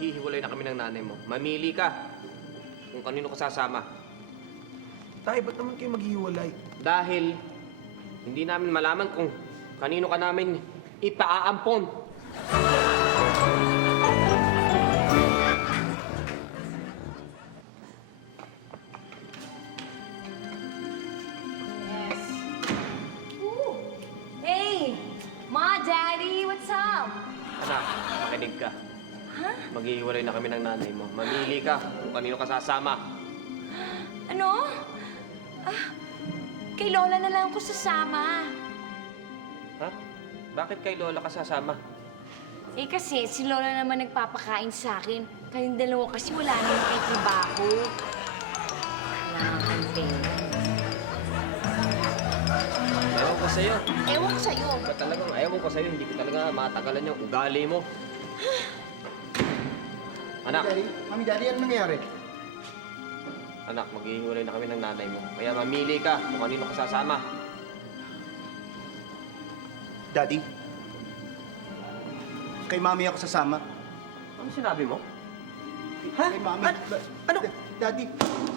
maghihiwalay na kami ng nanay mo, mamili ka kung kanino ka sasama. Tay, ba't naman kayo maghihiwalay? Dahil hindi namin malaman kung kanino ka namin ipaaampon. Yes. Ooh. Hey! Ma, Daddy, what's up? Anak, makinig ka. Huh? Maghihiwalay na kami ng nanay mo. Mamili ka kung kanino ka sasama. Ano? Kay Lola na lang ako sasama. Ha? Bakit kay Lola ka sasama? Eh kasi si Lola naman nagpapakain sa akin. Kayong dalawa kasi wala naman kayo trabaho. Kailangan kang pera. Ewan ko sa'yo. Ewan ko sa'yo. Ba't talagang ewan ko sa'yo, hindi ko talaga matagalan yung ugali mo. Anak, Mami, Daddy, ano nangyayari? anak, maghihiwalay na kami ng nanay mo. Kaya mamili ka kung kanino ka sasama. Daddy, kay Mami ako sasama. Ano sinabi mo? Ha? Kay Mami. Ano? Daddy,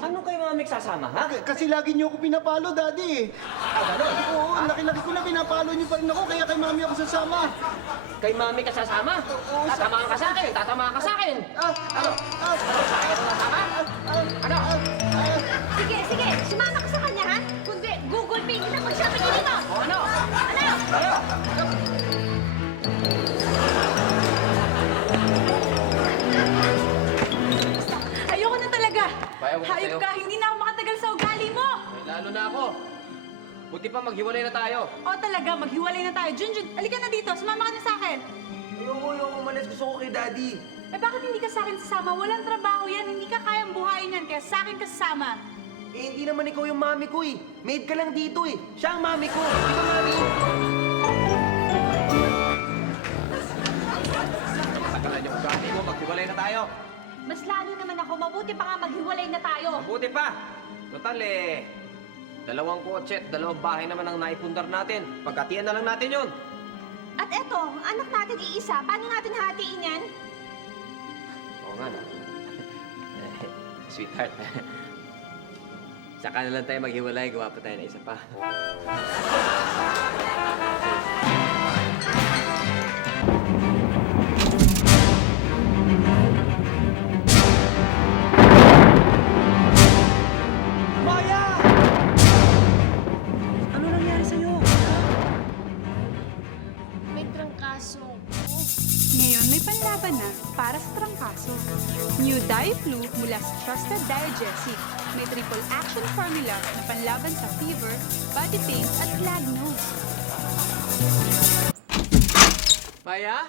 Ano kay Mami sasama, ha? kasi lagi niyo ako pinapalo, Daddy. Gano'n? Oo, ang laki-laki ko na pinapalo niyo pa rin ako, kaya kay Mami ako sasama. Kay Mami ka sasama? Tatamaan ka sa akin! Tatamaan ka sa akin! Ano? Sa akin ka sasama? Ano? Sige, sige. Sumama ka sa kanya, ha? Kundi, Google Pay kita pag siya pinili mo. O ano? Ano? Ano? Ayoko na talaga. Bayaw ko Hayop sa'yo. ka, hindi na ako makatagal sa ugali mo. Ay, lalo na ako. Buti pa maghiwalay na tayo. O talaga, maghiwalay na tayo. Junjun, halika na dito. Sumama ka na sa akin. Ayoko umalis. Gusto ko kay Daddy. Eh bakit hindi ka sa akin sasama? Walang trabaho yan. Hindi ka kayang buhayin yan. Kaya sa akin ka sasama. Eh, hindi naman ikaw yung mami ko eh. Maid ka lang dito eh. Siya ang mami ko. Di ba, Mami? Matagalan yung ugali mo, maghiwalay na tayo. Mas lalo naman ako. Mabuti pa nga maghiwalay na tayo. Buti pa. Total dalawang kotse at dalawang bahay naman ang naipundar natin. Pagkatian na lang natin yun. At eto, anak natin iisa. Paano natin hatiin yan? Oo nga, no? Sweetheart. Saka na lang tayo maghiwalay, gawa pa tayo na isa pa. Maya! Ano nangyari sa'yo? May trangkaso. Ngayon may panlaban na para sa trangkaso. New Diaflu mula sa Trusted Diagesic. May triple action formula na panlaban sa fever, body pains at clogged nose. Maya?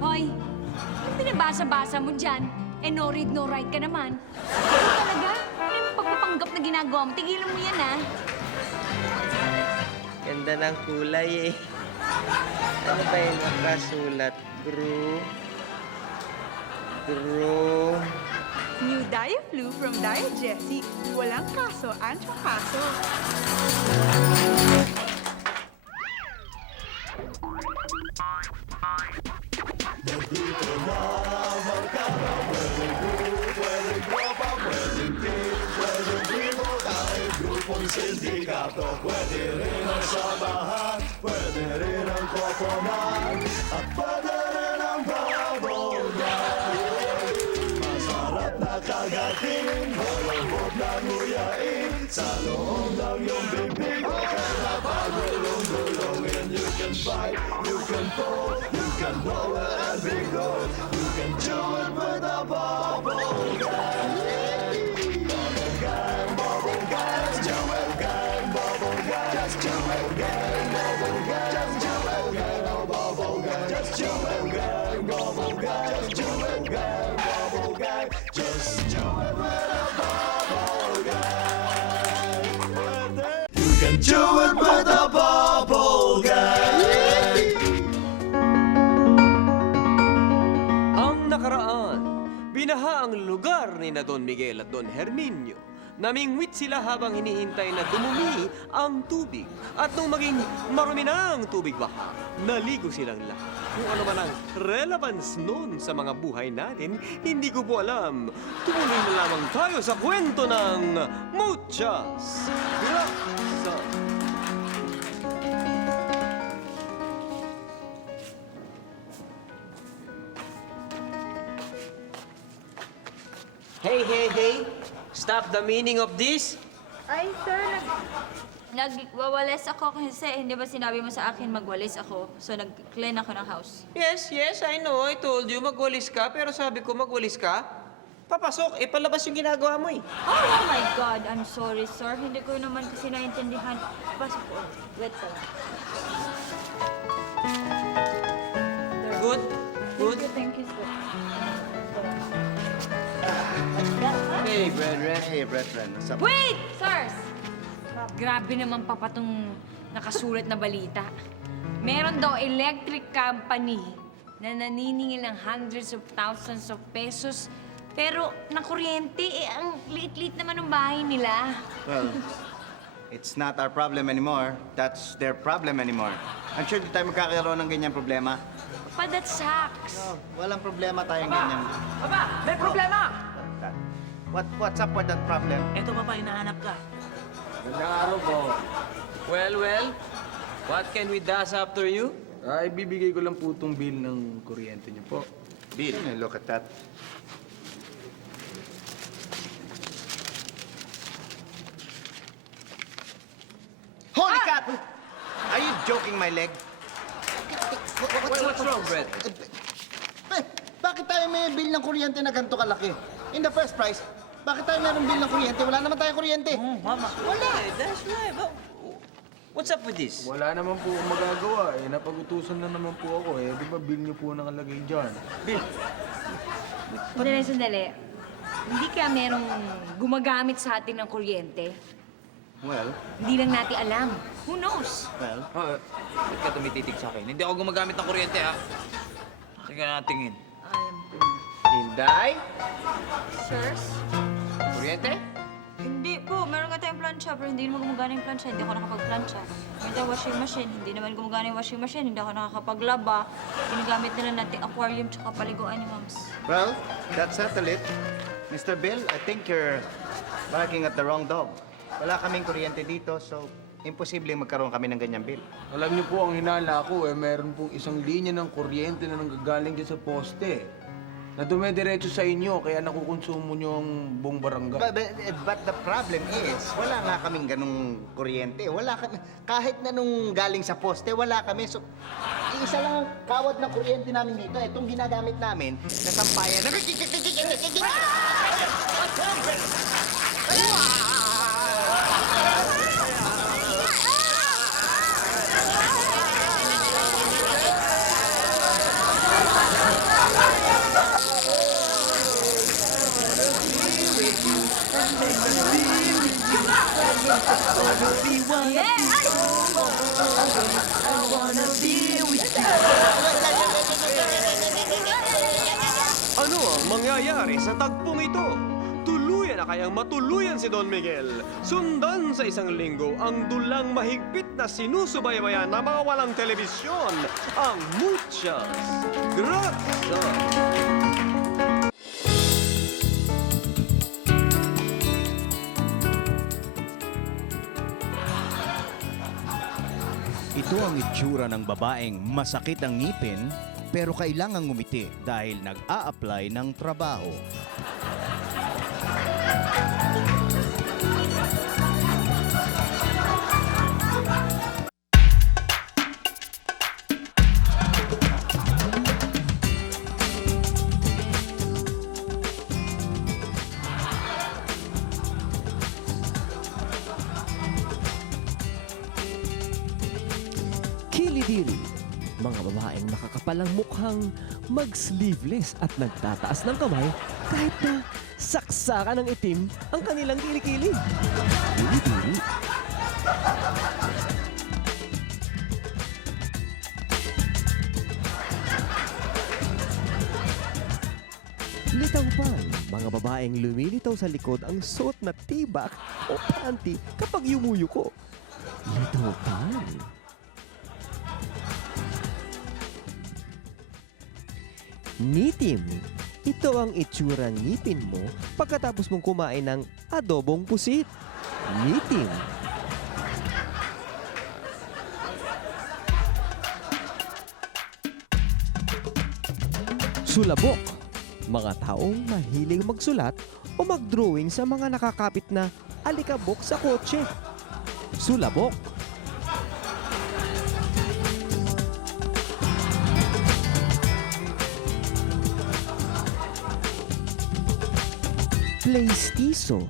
Hoy, yung binabasa-basa mo dyan, eh no read, no write ka naman. Ano talaga? Ano yung pagpapanggap na ginagawa mo? Tigilan mo yan, ha? Ganda ng kulay eh. Ano ba yung nakasulat? Grow. New Diaflu from Diagesic. Walang kaso ang trangkaso. Ang nakaraan, binaha ang lugar ni na Don Miguel at Don Herminio namingwit sila habang hinihintay na dumumi ang tubig. At nung maging marumi na ang tubig baha, naligo silang lahat. Kung ano man ang relevance noon sa mga buhay natin, hindi ko po alam. Tumuloy na lamang tayo sa kwento ng Muchas Gracias! Hey, hey, hey! Stop the meaning of this! Ay, sir, nagwawalis ako kasi hindi ba sinabi mo sa akin magwalis ako? So, nag-clean ako ng house. Yes, yes, I know. I told you magwalis ka, pero sabi ko magwalis ka. Papasok, palabas yung ginagawa mo eh. Oh my God! I'm sorry, sir. Hindi ko naman kasi naintindihan. Pasok po. Wait pa lang. Good, good. Thank you, sir. Hey, brethren. Hey, brethren. What's up? Wait, sirs! Grabe naman pa tong nakasulat na balita. Meron daw electric company na naniningil ng hundreds of thousands of pesos. Pero na kuryente, ang liit-liit naman ng bahay nila. Well, it's not our problem anymore. That's their problem anymore. I'm sure di tayo magkakaroon ng ganyan problema. But that sucks. No, walang problema tayong ganyan. Aba, may problema! What's up with that problem? Eto pa hinahanap ka. Magandang araw po. Well, well. What can we dash after you? Ibibigay ko lang po itong bill ng kuryente niyo po. Bill. Look at that. Holy cat! Are you joking my leg? What's wrong, Brett? Bakit tayo may bill ng kuryente na ganito kalaki? In the first place, bakit tayo mayroong bill ng kuryente? Wala naman tayong kuryente. Wala. That's right. What's up with this? Wala naman po akong magagawa eh. Napag-utusan na naman po ako eh. Di ba bill niyo po nakalagay dyan? Sandali. Hindi kaya merong gumagamit sa atin ng kuryente? Well, Hindi lang natin alam. Who knows? well. Ba't ka tumititig sa akin? Hindi ako gumagamit ng kuryente, ha? Sige na tingin. Alam ko. Inday? Sirs? Kuryente? Hindi po. Meron nga tayong plancha, pero hindi naman gumagana yung plancha. Hindi ako nakapag-plancha. Meron tayong washing machine. Hindi naman gumagana yung washing machine. Hindi ako nakakapaglaba. Ginagamit nila natin aquarium tsaka paliguan ni Mams. Well, that settled it. Mr. Bill, I think you're barking at the wrong dog. Wala kaming kuryente dito, so imposible magkaroon kami ng ganyang bill. Alam niyo po, ang hinala ko eh, meron pong isang linya ng kuryente na nanggagaling dyan sa poste. Na dumediretso sa inyo, kaya nakukonsumo niyo ang buong barangay. But the problem is, wala nga kaming ganung kuryente. Kahit na nung galing sa poste, wala kami. So, isa lang ang kawad ng kuryente namin dito. Itong ginagamit namin na sampayan. Ano ang mangyayari sa tagpong ito? Tuluyan na kayang matuluyan si Don Miguel. Sundan sa isang linggo ang dulang mahigpit na sinusubaybayan na mga walang telebisyon, ang Muchas Gracias! Ito ang itsura ng babaeng masakit ang ngipin pero kailangang ngumiti dahil nag-a-apply ng trabaho. Kilidiri, mga babaeng nakakapalang mukhang mag-sleeveless at nagtataas ng kamay kahit na saksakan ng itim ang kanilang kilikili. Kilidiri. Litaw-pan, mga babaeng lumilitaw sa likod ang suot na tibak o panty kapag yumuyuko. Litaw-pan. Nitim. Ito ang itsurang ngipin mo pagkatapos mong kumain ng adobong pusit. Nitim. Sulabok. Mga taong mahilig magsulat o mag-drawing sa mga nakakapit na alikabok sa kotse. Sulabok. Playstiso.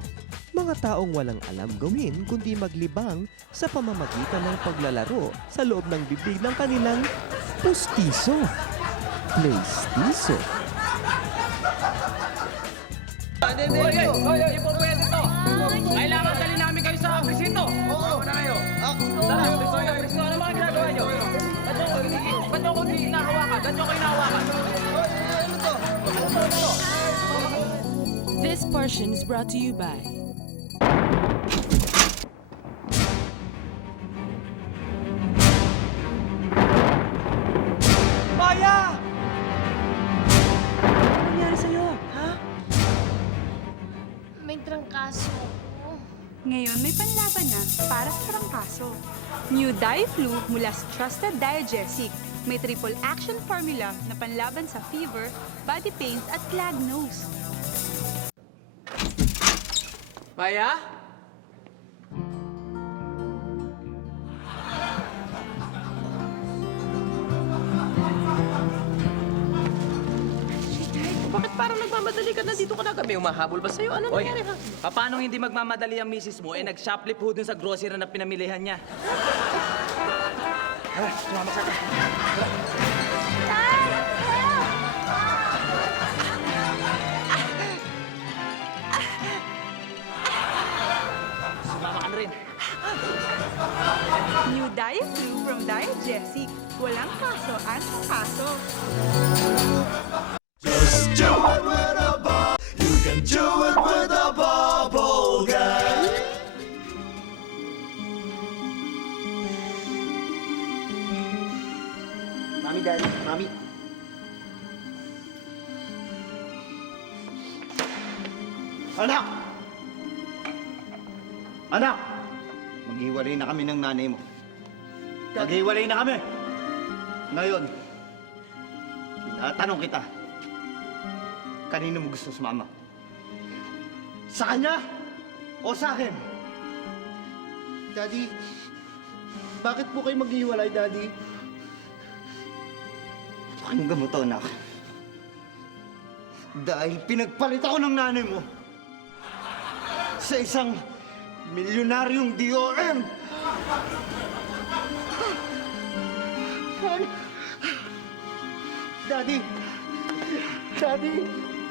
Mga taong walang alam gawin kundi maglibang sa pamamagitan ng paglalaro sa loob ng bibig ng kanilang pustiso. Playstiso. Hoy, po pwede to. Kailangan dali namin kayo sa presinto. Oo. Na kayo. Tara, presinto. Ano mga ginagawa nyo? Ba't nyo ko hinahawakan? Ba't nyo ko hinahawakan? This portion is brought to you by Maya! Ano nangyari sa'yo? Ha? May trangkaso ako. Ngayon may panlaban na para sa trangkaso. New Di-Flu mula sa Trusted Diagesic. May triple action formula na panlaban sa fever, body pains at clogged nose. Maya? Bakit parang nagmamadali ka na dito ka na? Kami umahabol ba sa'yo? Ano nangyari ha? Paano hindi magmamadali ang misis mo? Nag-shoplift ho dun sa grocery na pinamilihan niya. Sumama ka na rin. New Di-Flu from Diagesic. Walang kaso ang kaso. Mami, Daddy, Mami. Anak! Anak! Maghiwalay na kami ng nanay mo. Maghiwalay na kami! Ngayon, tinatanong kita, kanino mo gusto sumama? Sa kanya o sa akin? Daddy, bakit po kayo maghihiwalay, Daddy? Pakinggan mo to, anak. Dahil pinagpalit ako ng nanay mo sa isang milyonaryong DOM. Daddy! Daddy!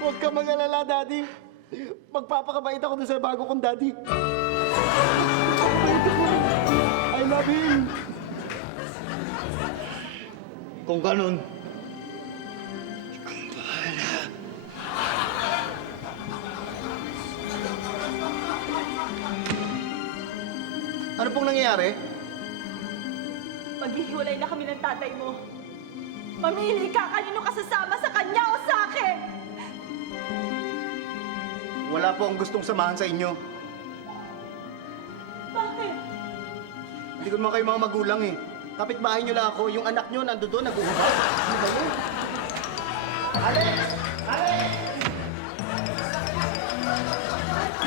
Huwag ka mag-alala, Daddy! Magpapakabait ako doon sa bago kong Daddy. I love him! Kung ganun, Ano pong nangyayari? Maghihiwalay na kami ng tatay mo. Mamili ka kanino ka sasama sa kanya o sa akin! wala po akong gustong samahan sa inyo. Bakit? Hindi ko naman kayo mga magulang eh. Kapitbahay nyo lang ako, yung anak nyo nando doon, nag-uubad. Ano ba yun? Alex! Alex!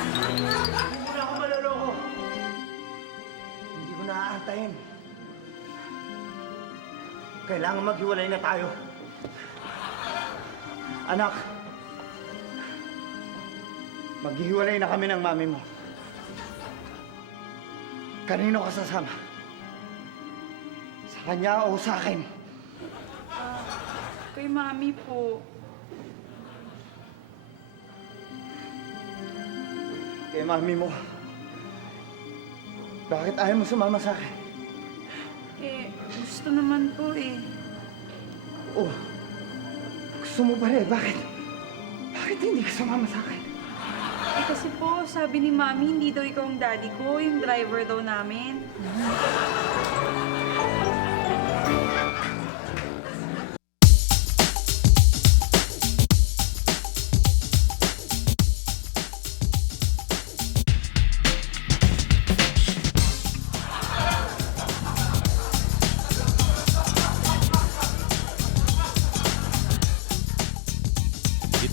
Hindi mo na ako maloloko. Hindi ko naaantayin. Kailangan maghiwalay na tayo. Anak, maghihiwalay na kami ng mami mo. Kanino ka sasama? Sa kanya o sa akin? Kay Mami po. Kay mami mo. Bakit ayaw mo sumama sa akin? Gusto naman po eh. Oh, gusto mo pa rin. Bakit? Bakit hindi ka sumama sa akin? Eh kasi po, sabi ni Mami, hindi daw ikaw ang daddy ko, yung driver daw namin.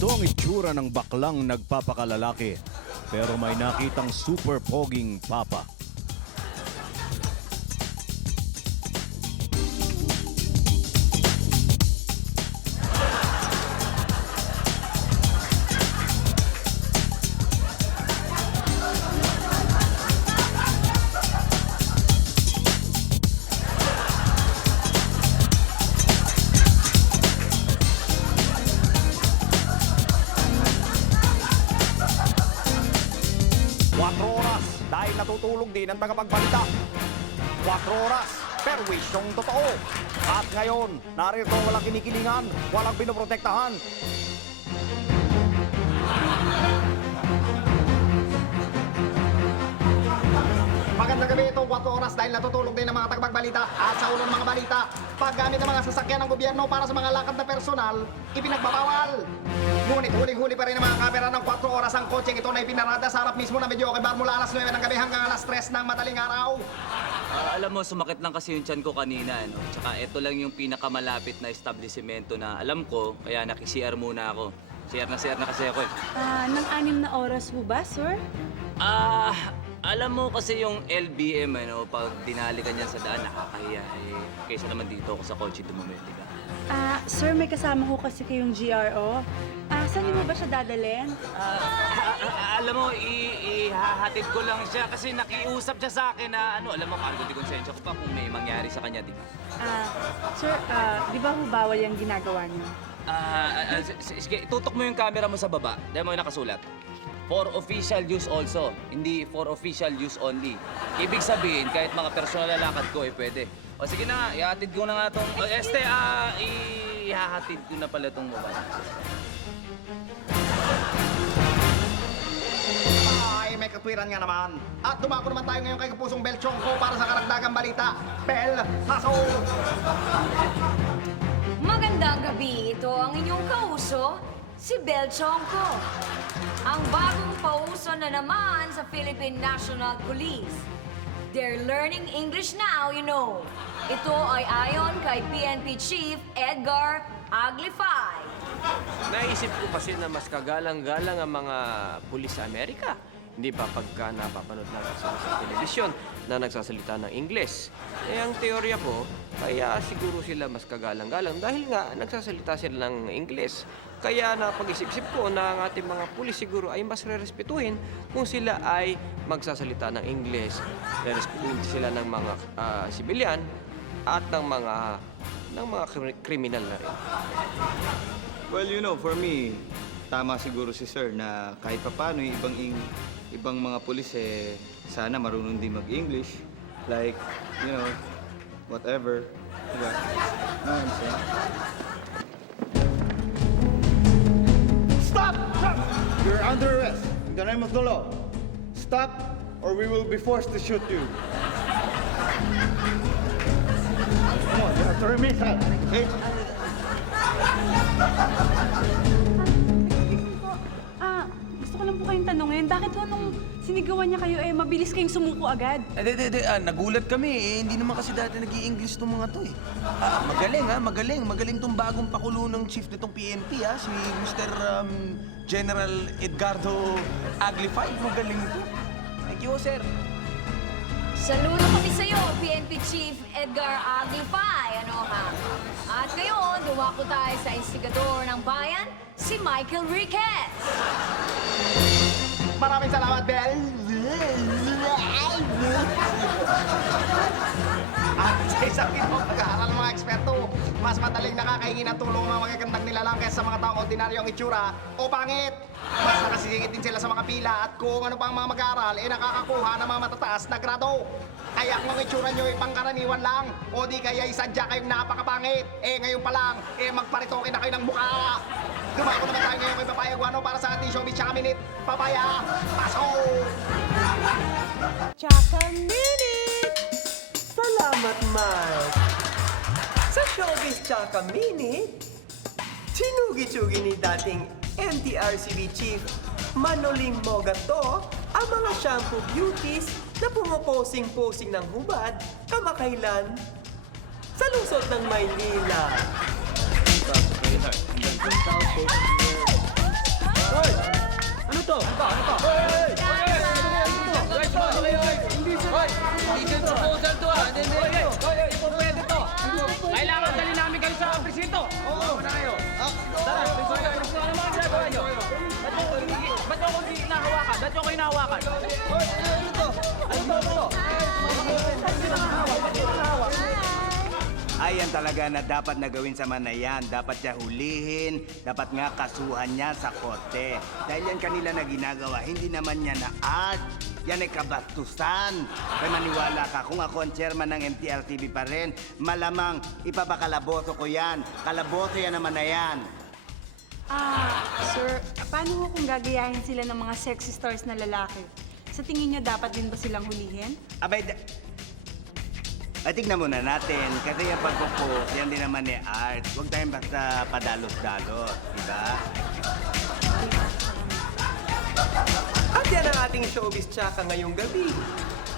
Ito ang itsura ng baklang nagpapakalalaki pero may nakitang super poging papa. Dahil natutulog din ang tagapagbalita. 4 oras, perwisyong totoo. At ngayon, narito walang kinikilingan, walang pinoprotektahan. Magandang gabi, itong 4 oras dahil natutulog din ang mga tagapagbalita at sa ulo ng mga balita. Paggamit ng mga sasakyan ng gobyerno para sa mga lakad na personal, ipinagbabawal. Ngunit huling-huli pa rin ang mga kamera ng 4 oras ang kotseng ito na ipinarada sa harap mismo ng Videoke Bar mula alas 9 ng gabi hanggang alas 3 ng madaling araw. Alam mo, sumakit lang kasi yung tiyan ko kanina, ano? Tsaka ito lang yung pinakamalapit na establishmento na alam ko, kaya naki-CR muna ako. CR na kasi ako eh. Nang 6 na oras ho ba, sir? Alam mo kasi yung LBM, ano, pag dinali ka niyan sa daan, nakakahiya eh. Kaysa naman dito ako sa kotse dumumili ka. Sir, may kasama ho kasi kayong GRO. Saan niyo mo ba siya dadalhin? Alam mo, ihahatid ko lang siya kasi nakiusap siya sa akin na ano, alam mo, cargo di konsensya ko pa kung may mangyari sa kanya, di ba? Sir, di ba ho bawal yung ginagawa niyo? Sige, tutok mo yung camera mo sa baba. Dahil mo yung nakasulat. For official use also, hindi for official use only. Ibig sabihin, kahit mga personal na lakad ko, pwede. O sige na nga, ihahatid ko na nga itong... ihahatid ko na pala itong mobile. Ay, may katwiran nga naman. At dumako naman tayo ngayon kay Kapusong Bel Chongko para sa karagdagang balita. Bel, haso! Magandang gabi. Ito ang inyong kauso, si Bel Chongko. Ang bagong pauso na naman sa Philippine National Police. They're learning English now, you know. Ito ay ayon kay PNP Chief Edgar Aglify. Naisip ko kasi na mas kagalang-galang ang mga pulis sa Amerika. Hindi ba pagka napapanood natin sila sa telebisyon na nagsasalita ng Ingles? Eh, ang teorya ko, kaya siguro sila mas kagalang-galang dahil nga nagsasalita sila ng Ingles. Kaya napag-isip-isip ko na ang ating mga pulis siguro ay mas re-respetuhin kung sila ay magsasalita ng Ingles. Re-respetuhin sila ng mga sibilyan at ng mga kriminal na rin. Well, you know, for me, tama siguro si Sir na kahit papano yung ibang mga pulis sana marunong din mag-English. Like, you know, whatever. Diba? Stop! Stop! You're under arrest. In the name of the law. Stop, or we will be forced to shoot you. Come on, you have to remain silent, okay? Gusto ko lang po kayong tanongin, bakit ho nung sinigawan niya kayo mabilis kayong sumuko agad? Nagulat kami hindi naman kasi dati nag-i-English tong mga to eh. Magaling tong bagong pakulo ng chief nitong PNP si Mr. General Edgardo Aglify. Magaling ito. Thank you, sir. Saludo kami sa'yo, PNP Chief Edgar Aglify. Ano ha? At ngayon, dumako tayo sa instigador ng bayan, si Michael Riquez. Maraming salamat, Bel. At sa isang pag-aaral ng mga eksperto, mas madaling nakakahingi ng tulong ng mga gandang nilalang kaysa sa mga taong ordinaryong itsura o pangit. Mas nakasisingit din sila sa mga pila at kung ano pang mga mag-aaral, nakakakuha ng mga matataas na grado. Kaya kung ang itsura nyo ay pangkaraniwan lang, o di kaya isadya kayong napakapangit, ngayon pa lang, magparitoke na kayo ng mukha. Dumako naman tayo ngayon kay Papaya Guano para sa ating showbiz tsaka minute. Papaya, pasok! Chaka Minute! Salamat, Mike! Sa Showbiz Chaka Minute, sinugi-sugi ni dating NTRCB Chief Manoling Mogato ang mga shampoo beauties na pumoposing-posing ng hubad kamakailan sa lungsod ng Maynila. Hoy! Ano to? Ano to? Hoy! Hindi ka proposal to ah. Hindi. Hindi po pwede to. Kailangan dali namin kayo sa presinto. Oo. Na kayo. Tara, presinto. Ano mga ginagawa nyo? Ba't nyo ako hindi hinahawakan? Ba't nyo ako hinahawakan? Hoy! Ano to? Ano to? Ayan talaga na dapat na gawin sa manayan. Dapat siya hulihin. Dapat nga kasuhan niya sa korte. Dahil yan kanila na ginagawa. Hindi naman niya na art. Yan ay kabastusan. Kaya maniwala ka, kung ako ang chairman ng MTRTV pa rin, malamang ipapakalaboso ko yan. Kalaboso yan naman na yan. Sir, paano ho kung gagayahin sila ng mga sexy stars na lalaki? Sa tingin niyo, dapat din ba silang hulihin? Abay, ay, tignan muna natin. Kasi yung pagpo-post, yan din naman ni art. Huwag tayong basta padalos-dalos, diba? At yan ang ating Showbiz Chaka ngayong gabi.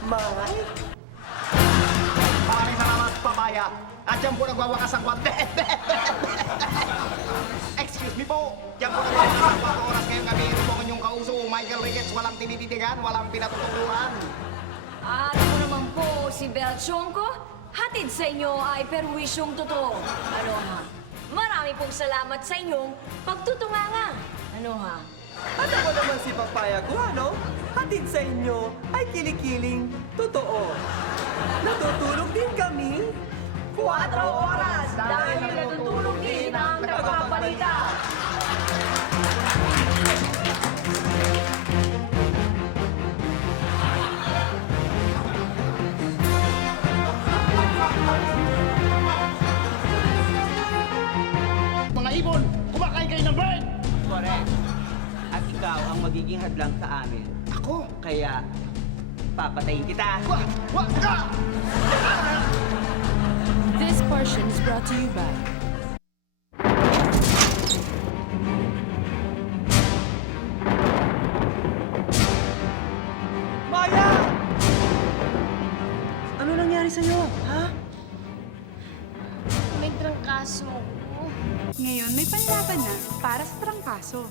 Mike! Maraming salamat, Papaya. At yan po nagwawakas ang kwante. Excuse me po. Yan po nagwawakas ang 4 oras ngayong gabi. Ito po ang inyong kauso, Michael Ricketts. Walang tinititigan, walang pinatututuan. At ako naman po, si Belchonko, hatid sa inyo ay perwisyong totoo. Ano ha? Marami pong salamat sa inyong pagtutunganga. Ano ha? At ako naman si Papaya Guano, hatid sa inyo ay kilikiling totoo. Natutulog din kami 4 oras dahil natutulog din ang nagpabalita. Mga ibon, kumakain kayo ng bird! Correct. At ikaw ang magiging hadlang sa amin. Ako? Kaya, papatayin kita. This portion is brought to you by Maya! Ano nangyari sa'yo, ha? May trangkaso. Ngayon, may panlaban na para sa trangkaso.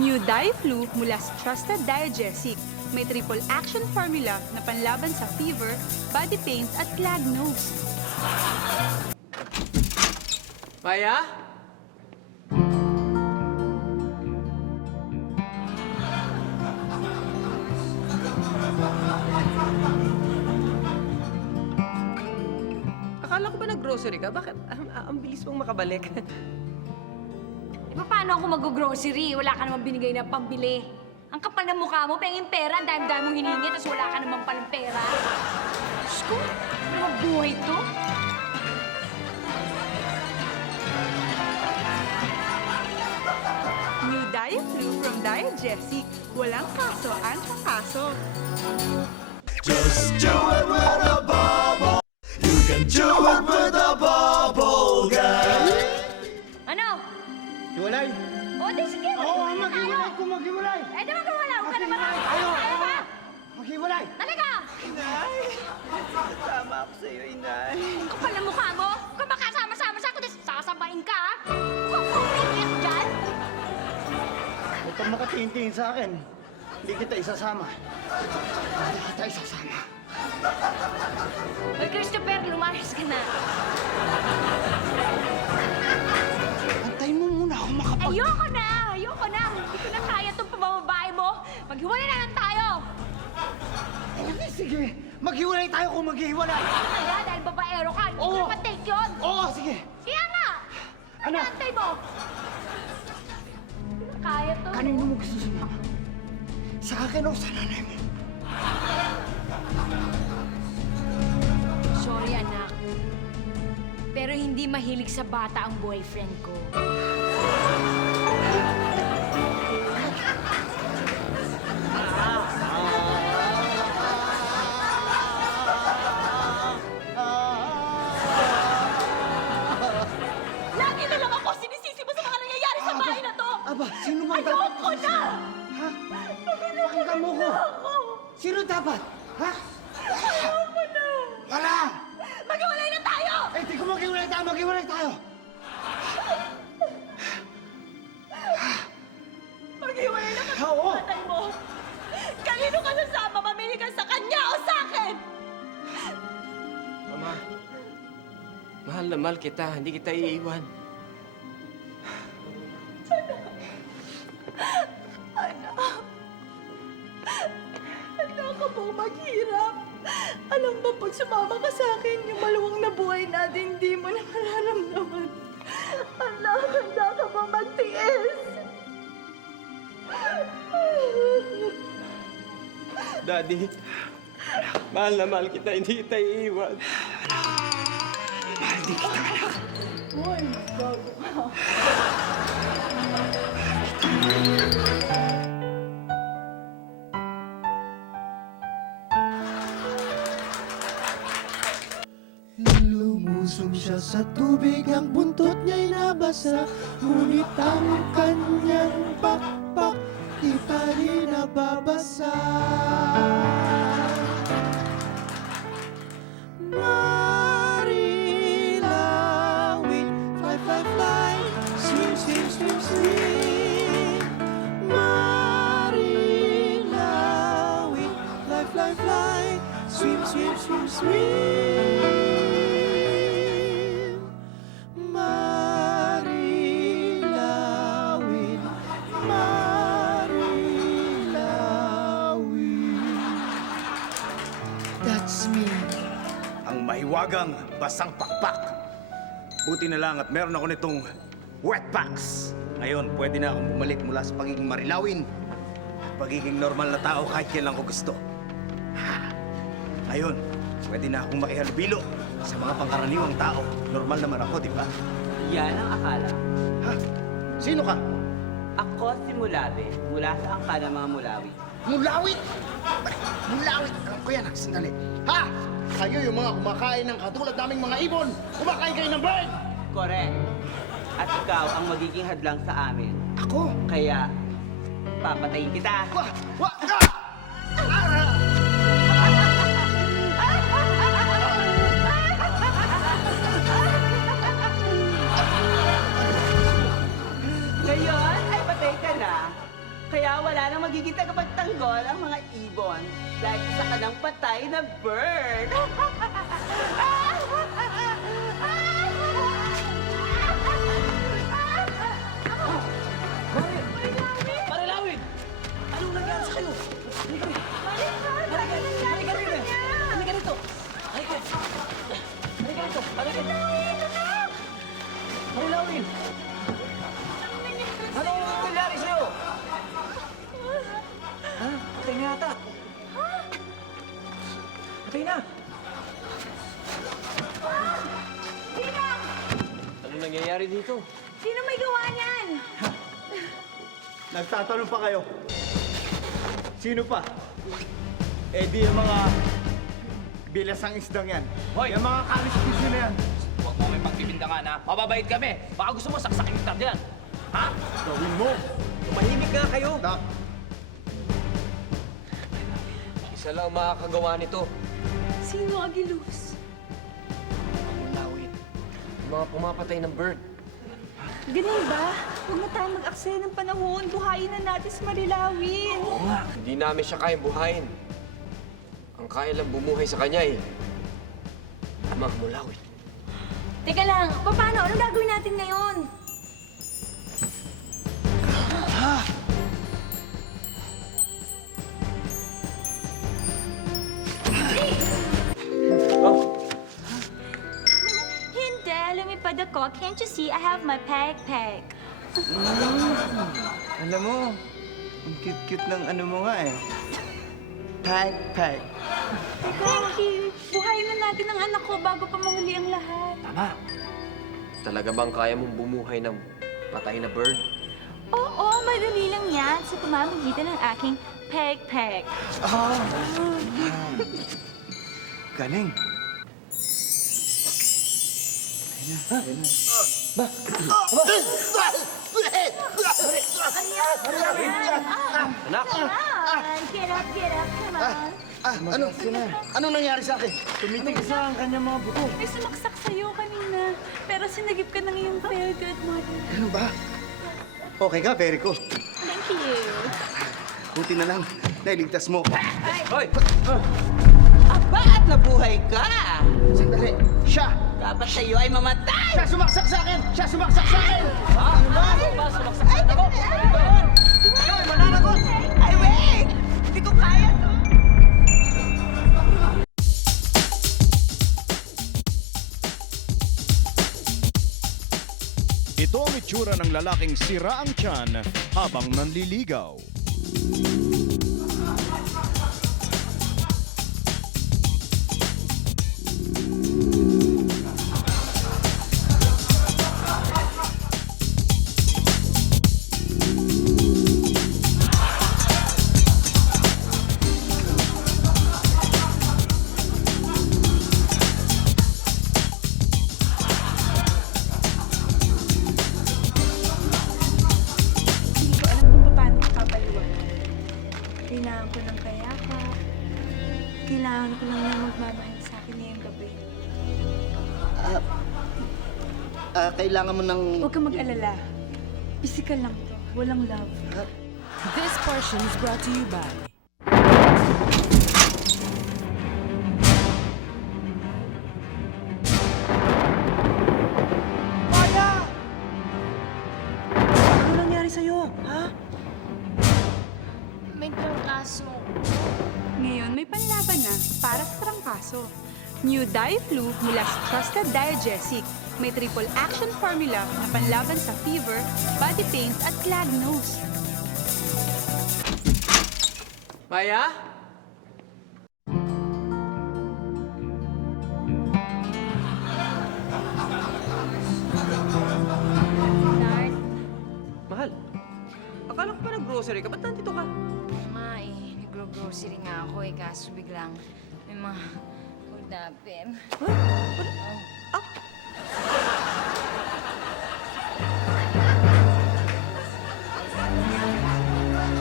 New Di-Flu mula sa Trusted Diagesic. May triple action formula na panlaban sa fever, body pains at clogged nose. Maya? Akala ko ba nag-grocery ka? Bakit? Ang bilis mong makabalik. Paano ako mag-grocery? Wala ka naman binigay na pambili. Ang kapal ng mukha mo, penging pera, ang dami-dami mong hinihingi, tapos wala ka naman palang pera. Diyos ko, ano ang buhay to? New Di-Flu from Diagesic. Walang kaso ang trangkaso. Just do it with a bubble. You can do it with a bubble gum. Ano? Hiwalay! O, di sige, maghiwalay tayo. Kung maghiwalay! Eh, di maghiwalay. Huwag ka naman ako. Kaya ba? Maghiwalay! Talaga! Inay! Tama ako sa'yo, Inay. Ang kapal ng mukha mo. Kung makasama-sama sa ako, sasabayin ka, ha? Kung kumilit dyan. Huwag kang makatingin sa akin. Hindi kita isasama. Hindi kita isasama. Hoy, Christopher, lumayas ka na. Antayin mo muna ako makapag... Ayoko na! Ayoko na! Hindi ko na kaya itong pamamabae mo. Maghiwalay na lang tayo. Sige, maghiwalay tayo kung maghiwalay. Kaya dahil babaero ka, hindi ko Oo. naman take yun. Oo, sige. Kaya nga! Ano? Antay mo! Hindi ko na kaya to. Kanino mo gusto sumama? Sa akin o sa nanay mo? Sorry, anak. Pero hindi mahilig sa bata ang boyfriend ko. Sino dapat? Ha? Ayoko na. Wala! Maghiwalay na tayo! Eh, di ko maghiwalay tayo, maghiwalay tayo! Maghiwalay na kami Oo. sa tatay mo. Kanino ka sasama? Mamili ka sa kanya o sa akin? Mama, mahal na mahal kita. Hindi kita iiwan. Handa ka bang maghirap? Alam mo, pag sumama ka sa akin, yung maluwang na buhay natin, hindi mo na mararamdaman. Handa ka bang magtiis? Daddy, mahal na mahal kita. Hindi kita iiwan. Mahal din kita, anak. Uy, bago ka. Lumusong siya sa tubig, ang buntot niya'y nabasa. Ngunit ang kanyang pakpak, di pa rin nababasa. Marilawin, fly, fly, fly, swim, swim, swim, swim. Marilawin, fly, fly, fly, swim, swim, swim, swim. Marilawin, Marilawin. That's me. Ang mahiwagang basang pakpak. Buti na lang at meron ako nitong wetpacks. Ngayon, pwede na akong bumalik mula sa pagiging marilawin at pagiging normal na tao kahit kailan ko gusto. Ha! Ngayon, pwede na akong makihalubilo sa mga pangkaraniwang tao. Normal naman ako, di ba? Yan ang akala. Ha? Sino ka? Ako si Mulabe, mula sa angka ng mga Mulawi. Mulawit! Mulawit! Alam ko yan, sandali. Ha? Kayo yung mga kumakain ng katulad naming mga ibon. Kumakain kayo ng bird! Correct. At ikaw ang magiging hadlang sa amin. Ako? Kaya, papatayin kita. Wah! Wah! Ngayon ay patay ka na. Kaya wala nang magiging tagapagtanggol ang mga ibon dahil isa ka ng patay na bird. Marilawin! Anong nangyari sa kayo? Halika rito! Halika rito! Marilawin! Anong nangyari sa'yo? Ha? Patay na yata. Patay na. Anong nangyayari dito? Sino may gawa niyan? Nagtatanong pa kayo. Sino pa? Eh di yung mga bilasang isdang yan. Hoy! Yung mga kalis-piso na yan. Huwag mo may pagbibintangan, ha? Mababait kami. Baka gusto mo saksakin kita dyan. Ha? Gawin mo. Tumahimik nga kayo. Isa lang makakagawa nito. Sino, Agilus? Mulawin. Yung mga pumapatay ng bird. Ganun ba? Huwag na tayo mag-aksaya ng panahon. Buhayin na natin si Marilawin. Oo nga. Hindi namin siya kayang buhayin. Ang kaya lang bumuhay sa kanya eh. Ang mga Mulawin. Teka lang, paano? Anong gagawin natin ngayon? Hindi, lumipad ako. Can't you see I have my peg-peg? Alam mo, ang cute-cute ng ano mo nga eh. Peg. Thank you. Buhayin na natin ang anak ko bago pa mahuli ang lahat. Tama. Talaga bang kaya mong bumuhay ng patay na bird? Oo, madali lang yan sa pamamagitan ng aking peg-peg. Galing. Ba? Anak! Get up, come on. Anong nangyari sa akin? Tumitigis na ang kanyang mga buto. May sumaksak sa'yo kanina. Pero sinagip ka ng iyong prayer, godmother. Ganun ba? Okay ka, very ko. Thank you. Buti na lang, nailigtas mo. Hoy! Aba, at nabuhay ka! Sandali, siya! Dapat sa'yo ay mamatay! Siya sumaksak sa akin! Siya sumaksak sa akin! Ano ba? Sumaksak sa ako! Ikaw ay mananagot! Ay, wait! Hindi ko kaya to! Ito ang itsura ng lalaking sira ang tiyan habang nanliligaw. Hindi ko alam kung paano makapaliwanag. Kailangan ko ng kayakap. Kailangan ko lang na magmamahal sa akin ngayong gabi. Kailangan mo ng... Huwag kang mag-alala. Physical lang to. Walang love. This portion is brought to you by Ano nangyari sa'yo, ha? May trangkaso. Ngayon may panlaban na para sa trangkaso. New Di-Flu mula sa Trusted Diagesic. May triple action formula na panlaban sa fever, body pains at clogged nose. Maya? Lord, Mahal, akala ko pa nag-grocery ka. Ba't nandito ka? nga nagro-grocery nga ako kaso biglang may mga udapin.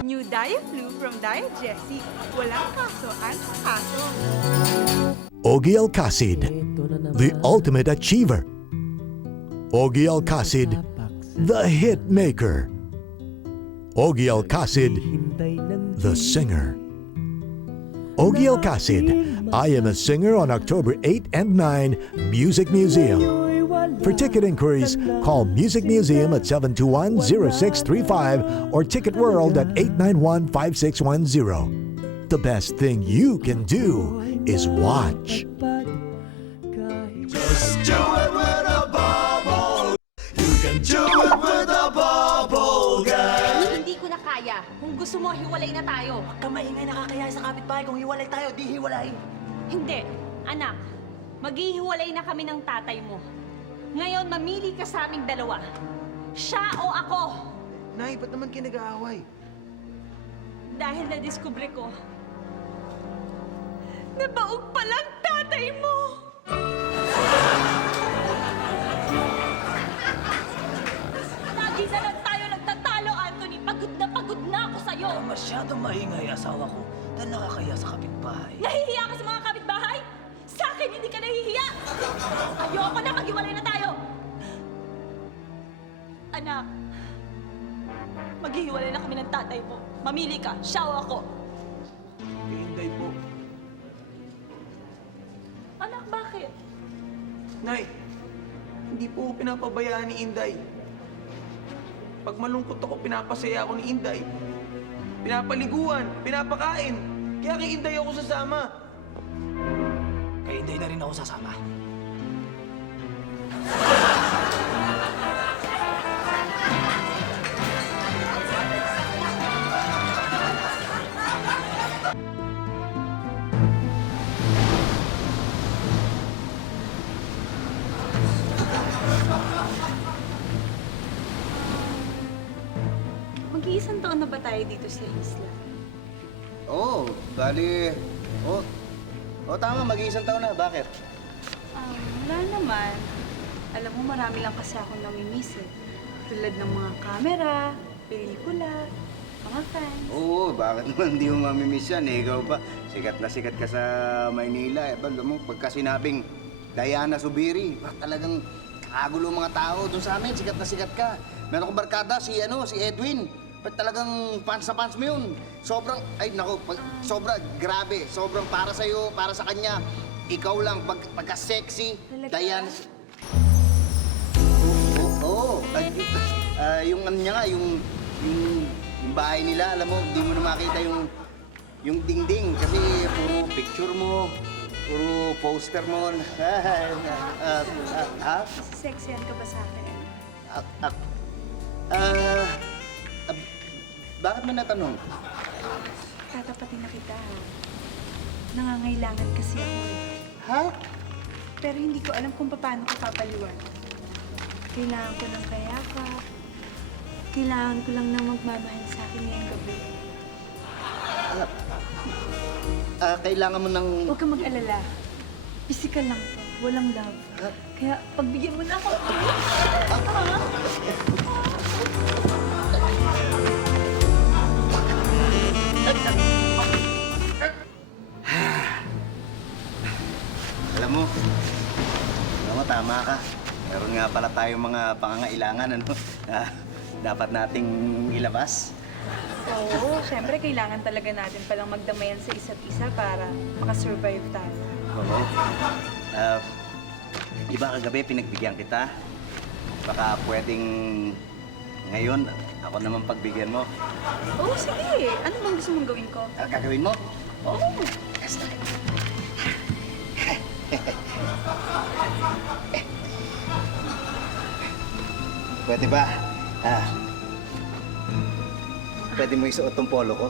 New Di-Flu from Diagesic. Walang kaso ang kaso. Ogie Alcacid, the ultimate achiever. Ogie Alcacid, the hit maker. Ogie Alcacid, the singer. Ogie Alcacid, I Am a Singer on October 8 and 9, Music Museum. For ticket inquiries, call Music Museum at 721-0635 or Ticket World at 891-5610. The best thing you can do is watch. Just do it with a bubble. You can do it with a bubble guy. Hindi ko na kaya. Kung gusto mo, hiwalay na tayo. Kamaingay nakakaya sa kapitbahay. Kung hiwalay tayo, di hiwalay. Hindi. Anak, maghihiwalay na kami ng tatay mo. Ngayon, mamili ka sa aming dalawa. Siya o ako. Nay, ba't naman kayo nag-aaway? Dahil na-discover ko, nabaog palang tatay mo. Lagi na lang tayo nagtatalo, Anthony. Pagod na ako sa'yo. Masyadong maingay asawa ko dahil nakakaya sa kapitbahay. Nahihiya ka sa mga kapitbahay? Sa akin, hindi ka nahihiya. Ayoko na, maghiwalay na tayo. Anak, maghihiwalay na kami ng tatay mo. Mamili ka, siya o ako. Hinday po. Anak, bakit? Nay, hindi po ako pinapabayaan ni Inday. Pag malungkot ako, pinapasaya ako ni Inday. Pinapaliguan, pinapakain. Kaya kay Inday ako sasama. Kaya hindi na rin ako sasama. Mag-iisang taon na ba tayo dito sa isla? Oo, bali... tama, mag-iisang taon na. Bakit? Wala naman. Alam mo, marami lang kasi akong namimiss eh. Tulad ng mga camera, pelikula, mga fans. Oo, bakit naman hindi mo mamimiss yan eh? Ikaw ba? Sikat na sikat ka sa Maynila. Eh, alam mo, pagka sinabing Diana Zubiri, talagang kagulo mga tao doon sa amin. Sikat na sikat ka. Meron ko barkada, si Edwin. Talagang fans na fans mo yun. Sobrang, ay nako, sobra, grabe. Sobrang para sa'yo, para sa kanya. Ikaw lang, pagka-sexy, Diana. Oo, yung ano niya nga, yung bahay nila, alam mo, hindi mo na makita yung dingding kasi puro picture mo, puro poster mo. Sexyan ka ba sa akin? Bakit mo natanong? Tatapatin na kita, ha? Nangangailangan kasi ako, eh. Ha? Pero hindi ko alam kung paano ko papaliwanag. Kailangan ko ng kayakap. Kailangan ko lang na magmamahal sa akin ngayong gabi. Kailangan mo ng... Huwag kang mag-alala. Physical lang to. Walang love. Kaya pagbigyan mo na ako. Alam mo, tama ka. Meron nga pala tayong mga pangangailangan, ano, na dapat nating ilabas. Oo, syempre kailangan talaga natin palang magdamayan sa isa't isa para makasurvive tayo. Oo. Di ba kagabi pinagbigyan kita? Baka pwedeng ngayon, ako naman pagbigyan mo. Oo, sige. Ano bang gusto mong gawin ko? Gagawin mo? Oo. Pwede ba? Pwede mo isuot tong polo ko?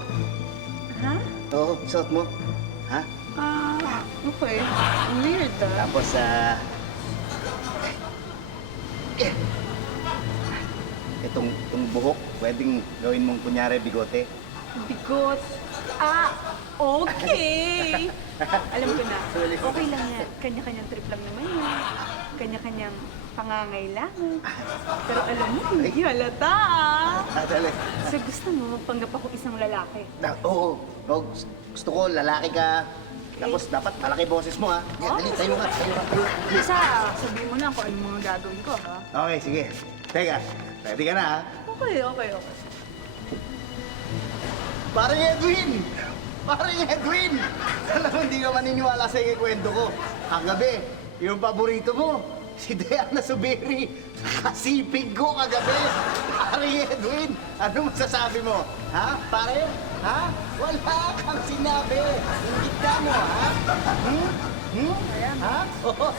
Ha? Oo, isuot mo. Ha? Okay. Weird, ah. Tapos, itong buhok, pwedeng gawin mong kunyari bigote. Bigot. Okay. Alam ko na. Okay lang yan. Kanya-kanyang trip lang naman yan. Kanya-kanyang pangangailangan. Pero alam mo, hindi halata, Dali. So gusto mo, magpanggap ako isang lalaki. Oo. Gusto ko, lalaki ka. Tapos dapat malaki boses mo, ha? Dali, tayo ka. Isa, sabihin mo na kung anong mga gagawin ko, ha? Okay, sige. Teka, ready ka na, ha? Okay. Parang Edwin! Parang Edwin! Alam mo, hindi ka maniniwala sa ikikwento ko. Kagabi, yung paborito mo, si Diana Zubiri. Nakasipig ko kagabi. Parang Edwin, ano masasabi mo? Ha? Pare? Ha? Wala kang sinabi. Ingit ka mo, ha? Ha? Oo.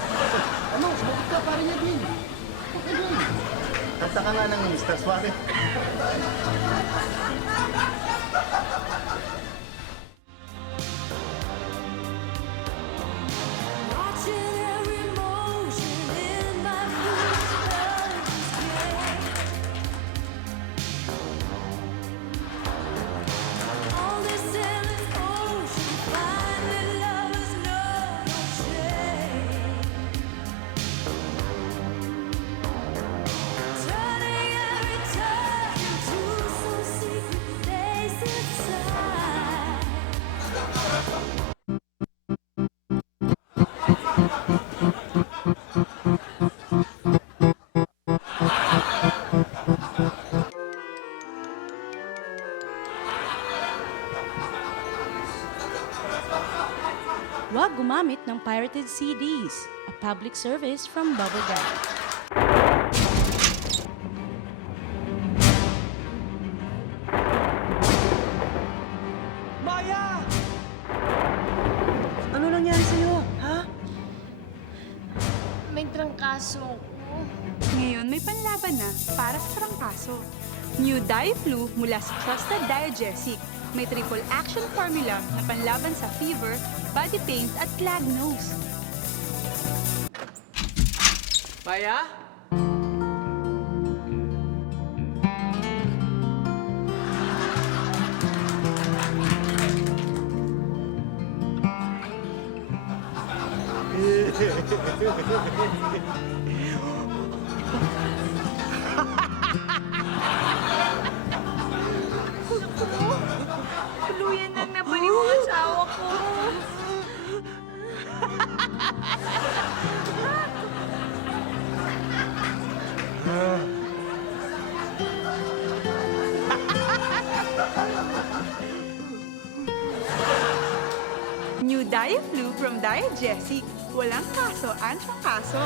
Ano? Sumagot ka, parang Edwin. Okay, Edwin. Kanta ka nga ng Mr. Suave. Huwag gumamit ng pirated CDs. A public service from Bubblegum. Maya! Ano nangyari sa'yo, ha? May trangkaso ako. Ngayon may panlaban na para sa trangkaso. New Di-Flu mula sa Trusted Diagesic. May triple action formula na panlaban sa fever, body pains at clogged nose. Maya? Tuluyan nang nabaliw ang asawa ko. New Diaflu from Diagesic. Walang kaso ang trangkaso.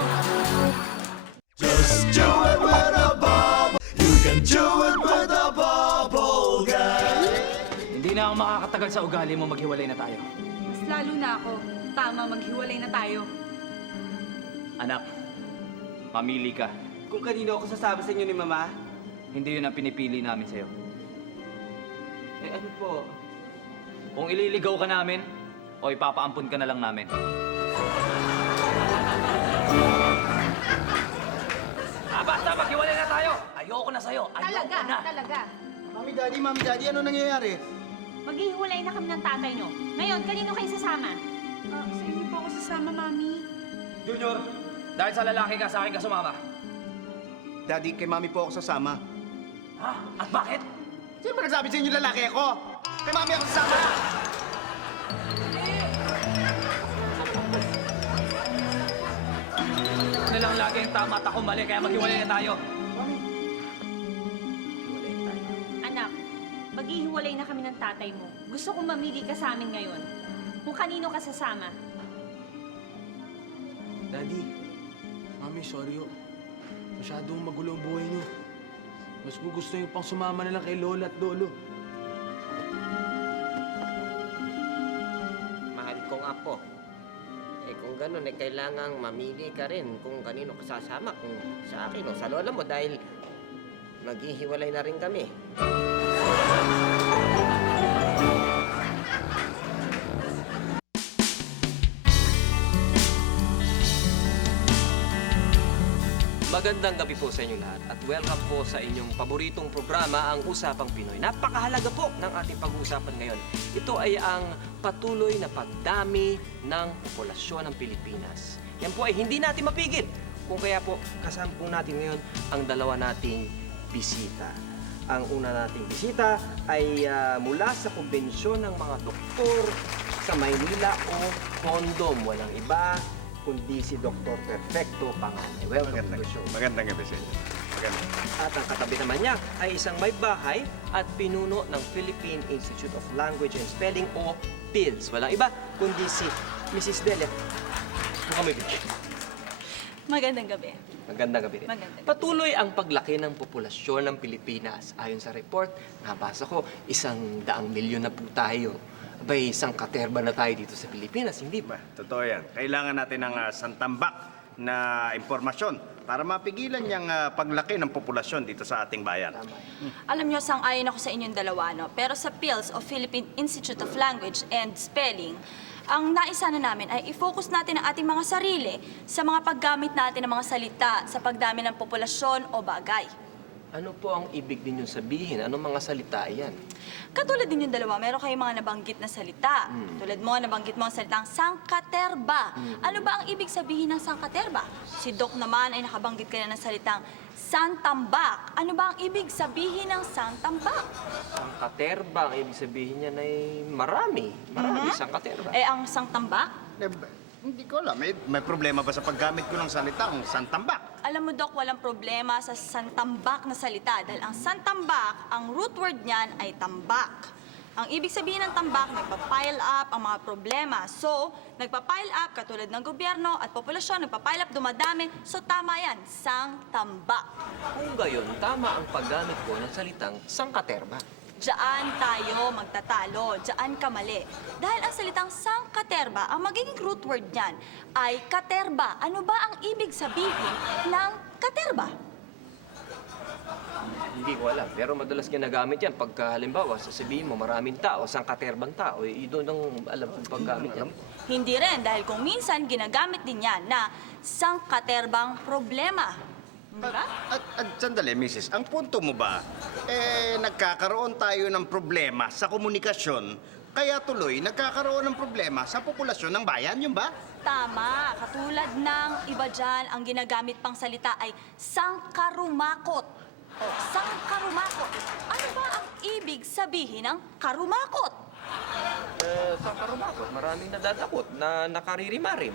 Just do it with a bubble. You can do it with a bubble guy. Hindi na ako makakatagal sa ugali mo, maghiwalay na tayo. Mas lalo na ako. Tama, maghiwalay na tayo. Anak, mamili ka. Kung kanino ako sasama sa inyo ni Mama? Hindi yun ang pinipili namin sa'yo. Eh ano po? Kung ililigaw ka namin, o ipapaampun ka na lang namin. Basta maghiwalay na tayo! Ayoko na sa'yo! Ayoko na! Talaga. Mami, Daddy, ano nangyayari? Maghihiwalay na kami ng tatay nyo. Ngayon, kanino kayo sasama? Sa inyo po ako sasama, Mami. Junior, dahil sa lalaki ka, sa akin ka sumama. Daddy, kay Mami po ako sasama. Ha? At bakit? Sino ba nagsabi sa inyo lalaki ako? Kay Mami ako sasama! Ano lang lagi ang tama at ako mali, kaya maghiwalay na tayo. Anak, maghihiwalay na kami ng tatay mo. Gusto kong mamili ka sa amin ngayon. Kung kanino ka sasama. Daddy, Mami, sorry ho. Masyadong magulo ang buhay niyo. Mas gusto yung pang sumama na lang kay Lola at Lolo. Mahal kong apo. Kung gano'n, kailangang mamili ka rin kung kanino ka sasama. Kung sa akin o sa lola mo dahil maghihiwalay na rin kami. Magandang gabi po sa inyo lahat at welcome po sa inyong paboritong programa, ang Usapang Pinoy. Napakahalaga po ng ating pag-uusapan ngayon. Ito ay ang patuloy na pagdami ng populasyon ng Pilipinas. Yan po ay hindi natin mapigil. Kung kaya po, kasama po natin ngayon ang dalawa nating bisita. Ang una nating bisita ay mula sa kumbensyon ng mga doktor sa Maynila o Condom. Walang iba kundi si Dr. Perfecto Panganay. Welcome to the show. Magandang gabi sa inyo. Magandang. At ang katabi naman niya ay isang may bahay at pinuno ng Philippine Institute of Language and Spelling o PILS. Walang iba kundi si Mrs. Delia. Mukhang may bigay. Magandang gabi. Magandang gabi rin. Magandang gabi. Patuloy ang paglaki ng populasyon ng Pilipinas. Ayon sa report, nabasa ko, 100 milyon na po tayo. Abay, isang katerba na tayo dito sa Pilipinas, hindi ba? Totoo yan. Kailangan natin ng santambak na impormasyon para mapigilan niyang paglaki ng populasyon dito sa ating bayan. Alam nyo, sang-ayon ako sa inyong dalawa, no? Pero sa PILS o Philippine Institute of Language and Spelling, ang naisa na namin ay i-focus natin ang ating mga sarili sa mga paggamit natin ng mga salita sa pagdami ng populasyon o bagay. Ano po ang ibig ninyong sabihin? Anong mga salita yan? Katulad din yung dalawa, meron kayong mga nabanggit na salita. Tulad mo, nabanggit mo ang salitang sangkaterba. Ano ba ang ibig sabihin ng sangkaterba? Si Doc naman ay nakabanggit ka na ng salitang santambak. Ano ba ang ibig sabihin ng santambak? Sangkaterba, ang ibig sabihin niyan ay marami. Marami, sangkaterba. Eh, ang sangtambak? Hindi ko alam. May problema ba sa paggamit ko ng salitang santambak? Alam mo, Doc, walang problema sa santambak na salita dahil ang santambak, ang root word niyan ay tambak. Ang ibig sabihin ng tambak, nagpa-pile up ang mga problema. So, nagpa-pile up katulad ng gobyerno at populasyon, nagpa-pile up, dumadami. So, tama yan, sangtambak. Kung gayon, tama ang paggamit ko ng salitang sangkaterba. Diyan tayo magtatalo, diyan ka mali. Dahil ang salitang sangkaterba, ang magiging root word niyan ay katerba. Ano ba ang ibig sabihin ng katerba? Hindi ko alam, pero madalas ginagamit yan. Pagka halimbawa, sasabihin mo maraming tao, sangkaterbang tao, doon ang alam kung paggamit yan. Hindi rin, dahil kung minsan ginagamit din yan na sangkaterbang problema. Diba? At sandali, Mrs. Ang punto mo ba, nagkakaroon tayo ng problema sa komunikasyon, kaya tuloy nagkakaroon ng problema sa populasyon ng bayan, yun ba? Tama. Katulad ng iba dyan, ang ginagamit pang salita ay sangkarumakot. O, sangkarumakot. Ano ba ang ibig sabihin ng karumakot? Sa karumakot, maraming nadadakot na nakaririmarim.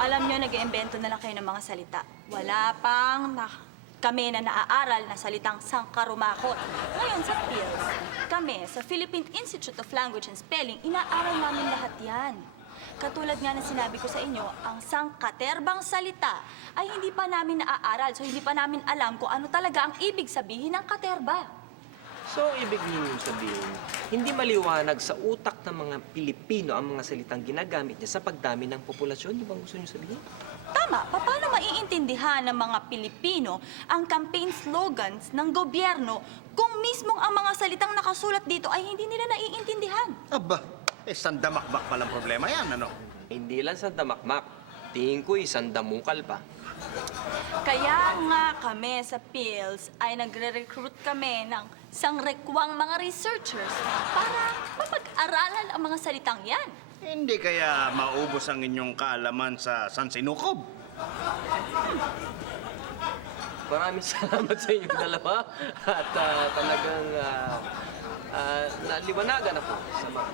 Alam nyo, nag-iimbento na lang kayo ng mga salita. Wala pang kami na naaaral na salitang sangkarumakot. Ngayon sa PILS, kami sa Philippine Institute of Language and Spelling, inaaral namin lahat yan. Katulad nga ng sinabi ko sa inyo, ang sangkaterbang salita ay hindi pa namin naaaral. So hindi pa namin alam kung ano talaga ang ibig sabihin ng katerba. So, ibig niyo sabihin, hindi maliwanag sa utak ng mga Pilipino ang mga salitang ginagamit niya sa pagdami ng populasyon. Di ba gusto niyo sabihin? Tama, paano maiintindihan ng mga Pilipino ang campaign slogans ng gobyerno kung mismong ang mga salitang nakasulat dito ay hindi nila naiintindihan? Aba, sandamakbak palang problema yan, ano? Hindi lang sandamakmak. Tingin ko sandamukal pa. Kaya nga kami sa PILS ay nagre-recruit kami ng sangrekwang mga researchers para mapag-aralan ang mga salitang yan. Hindi kaya maubos ang inyong kaalaman sa sansinukob? Maraming salamat sa inyong dalawa at talagang naliwanagan ako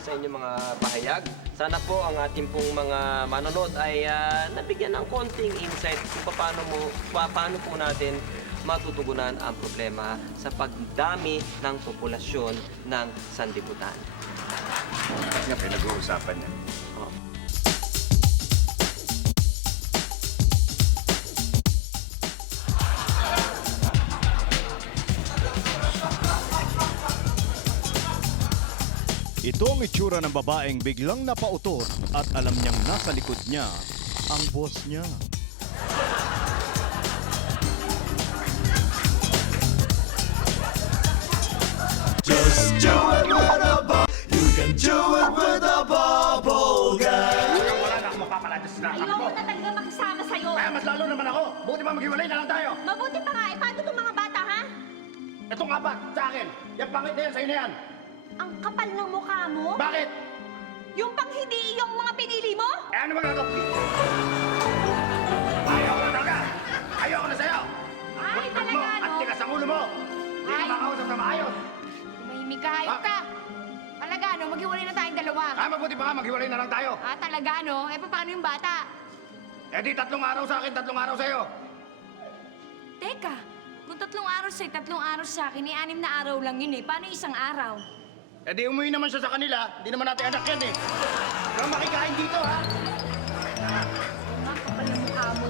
sa inyong mga pahayag. Sana po ang ating pong mga manonood ay nabigyan ng konting insight kung paano po natin matutugunan ang problema sa pagdami ng populasyon ng sanlibutan. Nga pinag-uusapan niya. Ito ang itsura ng babaeng biglang napautot at alam niyang nasa likod niya ang boss niya. Just do it with a bubble. You can do it with a bubble gang. Wala na akong mapapaladas na Ayoko na talaga makisama sa'yo. Kaya mas lalo naman ako. Buti pa maghiwalay na lang tayo. Mabuti pa nga, paano itong mga bata, ha? Ito nga ba, sa akin. Yung pangit na yan, sa'yo na yan. Ang kapal ng mukha mo? Bakit? Yung pang hindi yung mga pinili mo? Eh, ano magagawin? Ayaw ko na talaga. Ayaw ko na sa'yo. Ay, Buti talaga, mo at no? tigas ang ulo mo. Hindi ka makausap na maayos. Tumahimik ka, hayop ka. Talaga, no? Maghiwalay na tayong dalawa. Mabuti pa nga, maghiwalay na lang tayo. Talaga, no? Eh, paano yung bata? Eh di 3 araw sa akin, 3 araw sa'yo. Teka, kung 3 araw sa'yo, 3 araw sa akin, 6 na araw lang yun eh. Paano 1 araw? Eh di umuwi naman siya sa kanila. Hindi naman natin anak yan eh. Kaya makikain dito ha. Ang kapal ng mukha mo.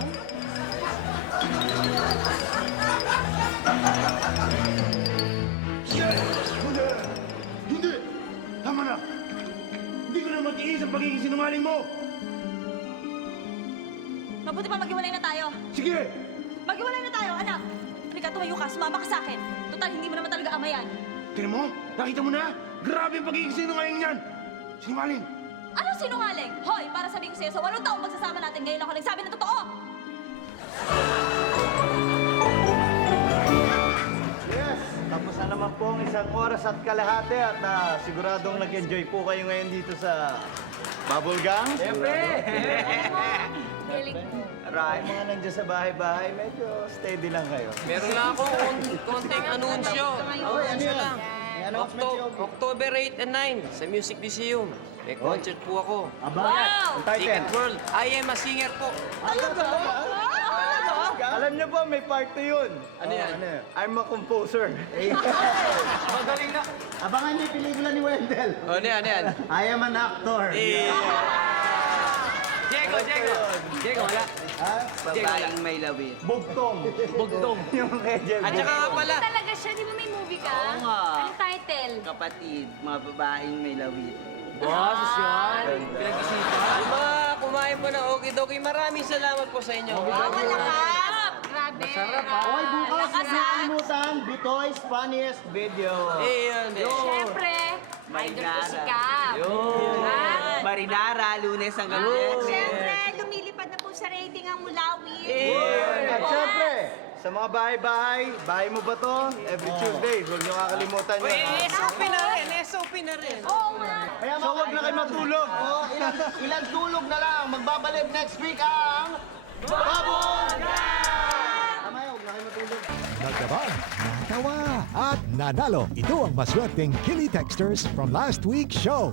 Hindi! Tama na! Hindi ko na mag-iis ang pagiging sinungaling mo! Mabuti pa maghiwalay na tayo. Sige! Maghiwalay na tayo, anak. Halika, tumayo ka, sumama ka sa akin. Total, hindi mo naman talaga ama yan. Tignan mo? Nakita mo na? Grabe ang pagiging sinungaling niyan! Sinungaling! Ano sinungaling? Hoy, para sabihin ko sa'yo, sa 8 taong magsasama natin, ngayon ako nagsabi na totoo! Yes, tapos na naman po ang 1 oras at kalahati at siguradong nag-enjoy po kayo ngayon dito sa Bubble Gang. Siyempre! Right. Mga nandiyan sa bahay-bahay, medyo steady lang kayo. Meron lang ako konting anunsyo. Okay, ano yan? lang. May announcement yun. October 8 and 9 sa Music Museum. May concert po ako. Aba, ang title? Ticket World. I am a singer po. Alam niyo po, may part 2 yun. Ano yan? I'm a composer. Magaling na. Abangan niyo yung pelikula ni Wendell. Ano yan? I am an actor. Diego, wala. Ha? Babaeng may lawit. Bugtong. Bugtong. Yung kay Jeff. At saka nga pala, Talaga siya, di ba may movie ka? Oo nga. Anong title? Kapatid, mga babaeng may lawit. sosyal. Pinag-isipan. Kumain po ng okidoki. Maraming salamat po sa inyo. Lakas! Grabe! Masarap, ha? Hoy, bukas huwag niyo kalimutan, Bitoy's Funniest Video. Yun. Siyempre, idol ko si Cap. Marinara, Lunes hanggang Siyempre, lumilipad na po sa rating ang Mulawi. At syempre, sa mga bahay-bahay mo ba to? Every Tuesday, huwag niyo kakalimutan yun. SOP na rin. SOP na rin. Oo nga. So huwag na kayo matulog. Ilang tulog na lang. Magbabalik next week ang Bubble Gang! Tama yun, huwag na kayo matulog. Nagdabag, natawa, At nanalo, ito ang maswerteng Kili Texters from last week's show.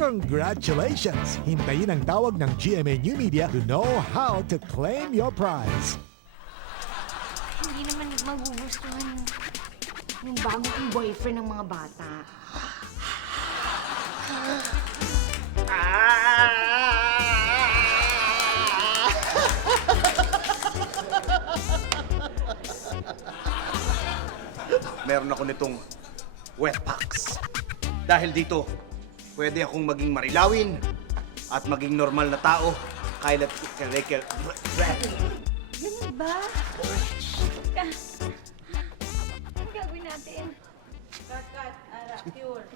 Congratulations! Hintayin ang tawag ng GMA New Media to know how to claim your prize. Hindi naman magugustuhan yung bago kong boyfriend ng mga bata. Meron ako nitong wetpacks. Dahil dito, pwede akong maging marilawin at maging normal na tao. Ganun ba? Ang gagawin natin? Kakat, ara, pure.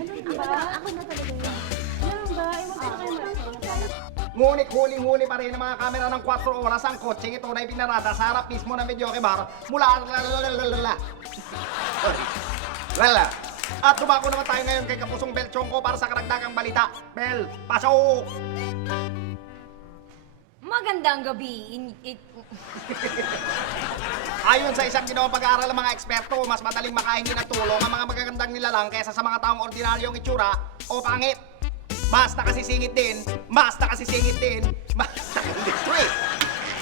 Ganun ba? Ako na talaga yun. Ganun ba? Ewan ko na kayo. Ngunit huling-huli pa rin ang mga kamera ng 4 oras ang kotseng ito na ipinarada sa harap mismo ng Medyoke Bar mula At dumako naman tayo ngayon kay Kapusong Bel Chongko para sa karagdagang balita. Bel, pasok! Magandang gabi. Ayon sa isang ginawang pag-aaral ng mga eksperto, mas madaling makahingi ng tulong ang mga magagandang nilalang kaysa sa mga taong ordinaryong itsura o pangit. Mas nakasisingit din, mas nakasisingit din, mas nakasisingit.